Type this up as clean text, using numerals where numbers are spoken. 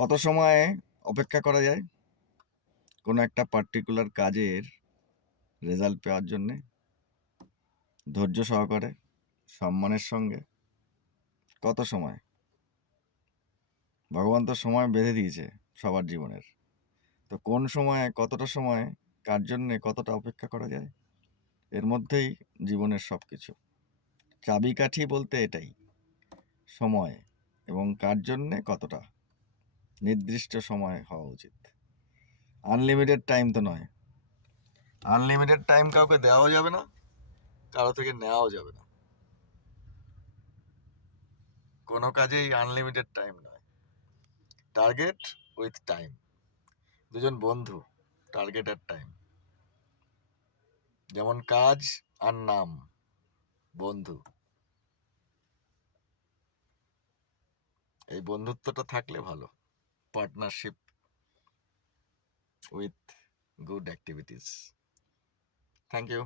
কত সময় অপেক্ষা করা যায় কোনো একটা পার্টিকুলার কাজের রেজাল্ট পাওয়ার জন্যে? ধৈর্য সহকারে, সম্মানের সঙ্গে। কত সময়? ভগবান তো সময় বেঁধে দিয়েছে সবার জীবনের। তো কোন সময়ে, কতটা সময়, কার জন্যে কতটা অপেক্ষা করা যায়, এর মধ্যেই জীবনের সব কিছু। চাবিকাঠি বলতে এটাই, সময় এবং কার জন্যে কতটা। নির্দিষ্ট সময় হওয়া উচিত, আনলিমিটেড টাইম তো নয়। আনলিমিটেড টাইম কাউকে দেওয়াও যাবে না, কারো থেকে নেওয়াও যাবে না। কোনো কাজেই আনলিমিটেড টাইম নয়। Target with time. দুজন বন্ধু, টার্গেট আর টাইম। যেমন কাজ আর নাম, বন্ধু। এই বন্ধুত্বটা থাকলে ভালো। Partnership with good activities. Thank you.